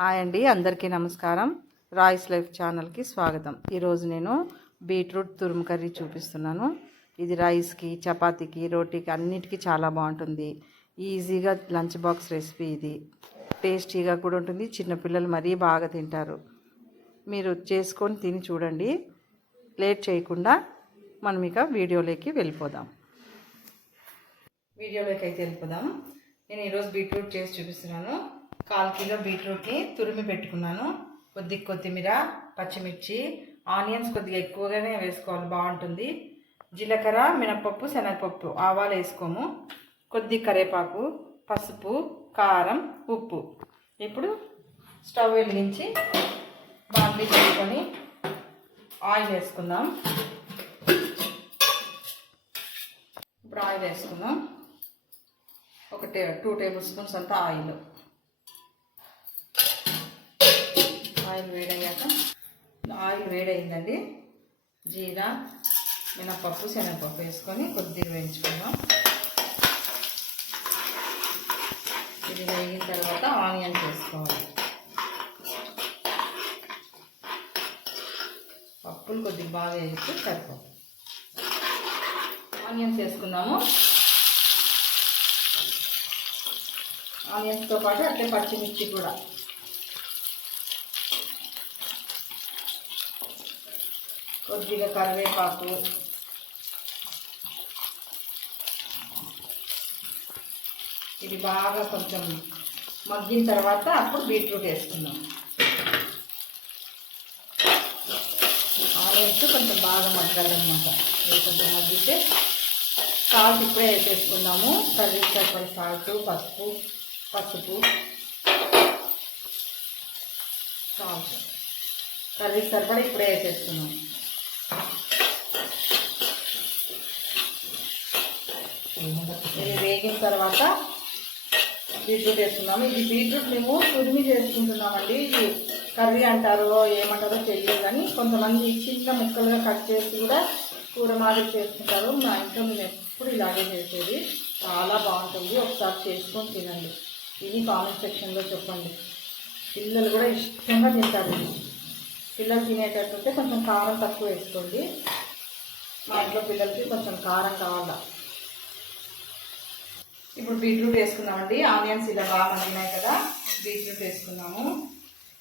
Hi అండి అందరికీ నమస్కారం. రాయిస్ లైఫ్ ఛానల్కి స్వాగతం. ఈరోజు నేను బీట్రూట్ తురుము కర్రీ చూపిస్తున్నాను. ఇది రైస్కి చపాతీకి రోటీకి అన్నిటికీ చాలా బాగుంటుంది. ఈజీగా లంచ్ బాక్స్ రెసిపీ ఇది. టేస్టీగా కూడా ఉంటుంది. చిన్నపిల్లలు మరీ బాగా తింటారు. మీరు చేసుకొని తిని చూడండి. లేట్ చేయకుండా మనం ఇక వీడియోలోకి వెళ్ళిపోదాం. వీడియోలోకి అయితే వెళ్ళిపోదాం. నేను ఈరోజు బీట్రూట్ చేసి చూపిస్తున్నాను. కాల్ కిలో బీట్రూట్ని తురిమి పెట్టుకున్నాను. కొద్ది కొత్తిమీర పచ్చిమిర్చి ఆనియన్స్ కొద్దిగా ఎక్కువగానే వేసుకోవాలి బాగుంటుంది. జీలకర్ర మినపప్పు శనగపప్పు ఆవాలు వేసుకోము. కొద్ది కరివేపాకు పసుపు కారం ఉప్పు. ఇప్పుడు స్టవ్ వెలిగించి బాంబీ చేసుకొని ఆయిల్ వేసుకుందాం. ఇప్పుడు ఆయిల్ వేసుకుందాం. ఒక టే టూ టేబుల్ స్పూన్స్ అంతా ఆయిల్. ఆయిల్ వేడయ్యాక ఆయిల్ వేడయిందండి జీరా మినపప్పు శనగపప్పు వేసుకొని కొద్దిగా వేయించుకుందాం. ఇది వేగిన తర్వాత ఆనియన్స్ వేసుకోవాలి. పప్పులు కొద్దిగా బాగా వేస్తే సరిపోతుంది. ఆనియన్స్ వేసుకుందాము. ఆనియన్స్తో పాటు అట్లే పచ్చిమిర్చి కూడా. కొద్దిగా కరివేపాకు. ఇది బాగా కొంచెం మగ్గిన తర్వాత అప్పుడు బీట్రూట్ వేసుకుందాం. ఆనియన్స్ కొంచెం బాగా మగ్గాలన్నమాట. ఇది కొంచెం మగ్గితే సాల్ట్ ఇప్పుడే వేసేసుకుందాము. కర్రీ సరిపడ సాల్ట్ పసుపు పసుపు సాల్ట్. కర్రీ సరిపడ ఇప్పుడే వేసేసుకున్నాము ఇది వేగిన తర్వాత బీట్రూట్ వేస్తున్నాము. ఇది బీట్రూట్ మేము తురిమి చేసుకుంటున్నామండి. ఇది కర్రీ అంటారో ఏమంటారో తెలియదు కానీ కొంతమంది చిన్న ముక్కలుగా కట్ చేసి కూడా కూర మాదిరి చేసుకుంటారు. మా ఇంట్లో మేము ఎప్పుడు ఇలాగే చేసేది. చాలా బాగుంటుంది. ఒకసారి చేసుకొని తినండి. ఇది కామెంట్ సెక్షన్లో చెప్పండి. పిల్లలు కూడా ఇష్టంగా తింటారు. పిల్లలు తినేటట్టుంటే కొంచెం కారం తక్కువ వేసుకోండి. మా ఇంట్లో పిల్లలకి కొంచెం కారం కావాలా? ఇప్పుడు బీట్రూట్ వేసుకుందామండి. ఆనియన్స్ ఇలా బాగా మండినాయి కదా బీట్రూట్ వేసుకున్నాము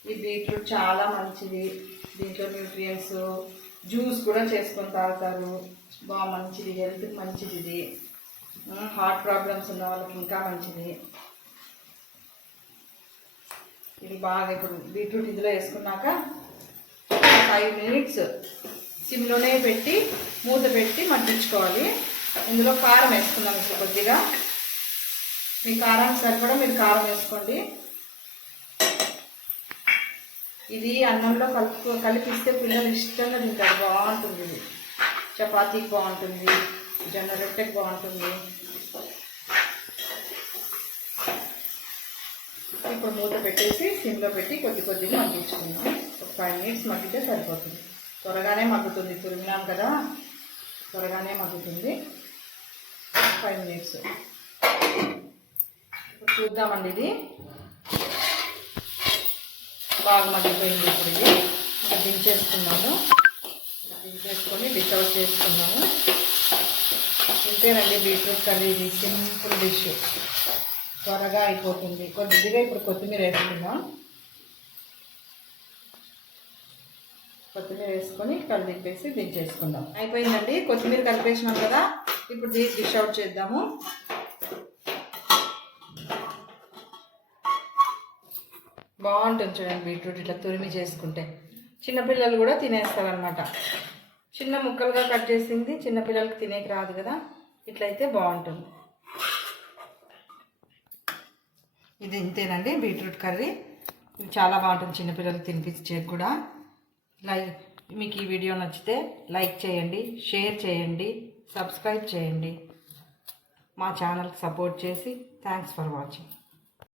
ఈ బీట్రూట్ చాలా మంచిది. దీంట్లో న్యూట్రియన్స్ జ్యూస్ కూడా చేసుకొని తాగుతారు. బాగా మంచిది హెల్త్కి మంచిది ఇది. హార్ట్ ప్రాబ్లమ్స్ ఉన్న వాళ్ళకి ఇంకా మంచిది. ఇది బాగా ఇప్పుడు బీట్రూట్ ఇందులో వేసుకున్నాక ఫైవ్ మినిట్స్ సిమ్లోనే పెట్టి మూత పెట్టి మగ్గించుకోవాలి. ఇందులో కారం వేసుకుందాం ఇప్పుడు కొద్దిగా. మీ కారానికి సరిపడా మీరు కారం వేసుకోండి. ఇది అన్నంలో కలుపు కలిపిస్తే పిల్లలు ఇష్టంగా తింటారు. బాగుంటుంది ఇది. చపాతీకి బాగుంటుంది. జొన్న రొట్టెకి బాగుంటుంది. ఇప్పుడు మూత పెట్టేసి సిమ్లో పెట్టి కొద్ది కొద్దిగా మగ్గించుకుందాం. ఒక ఫైవ్ మినిట్స్ మగ్గితే సరిపోతుంది. త్వరగానే మగ్గుతుంది. తురిమినాం కదా? త్వరగానే మగ్గుతుంది. Five minutes. చూద్దామండి ఇది. బాగా మగ్గిపోయింది ఇప్పుడు ఇది. దించేసుకున్నాము దించేసుకొని డిష్ అవుట్ చేసుకున్నాము ఇంతేనండి బీట్రూట్ కర్రీ ఇది. Simple dish. త్వరగా అయిపోతుంది. కొద్దిగా ఇప్పుడు కొత్తిమీర వేసుకుందాం. కొత్తిమీర వేసుకొని కలిపేసి దించేసుకుందాం. అయిపోయిందండి. కొత్తిమీర కలిపేసినాం కదా. ఇప్పుడు దీన్ని డిష్ అవుట్ చేద్దాము. బాగుంటుంది చూడండి బీట్రూట్ ఇట్లా తురిమి చేసుకుంటే. చిన్నపిల్లలు కూడా తినేస్తారనమాట చిన్న ముక్కలుగా కట్ చేసింది చిన్నపిల్లలకి తినేకి రాదు కదా. ఇట్లయితే బాగుంటుంది. ఇది ఇంతేనండి బీట్రూట్ కర్రీ. ఇది చాలా బాగుంటుంది చిన్నపిల్లలకి తినిపించే కూడా. లైక్ మీకు ఈ వీడియో నచ్చితే లైక్ చేయండి షేర్ చేయండి సబ్స్క్రైబ్ చేయండి. మా ఛానల్కి సపోర్ట్ చేసి థ్యాంక్స్ ఫర్ వాచింగ్.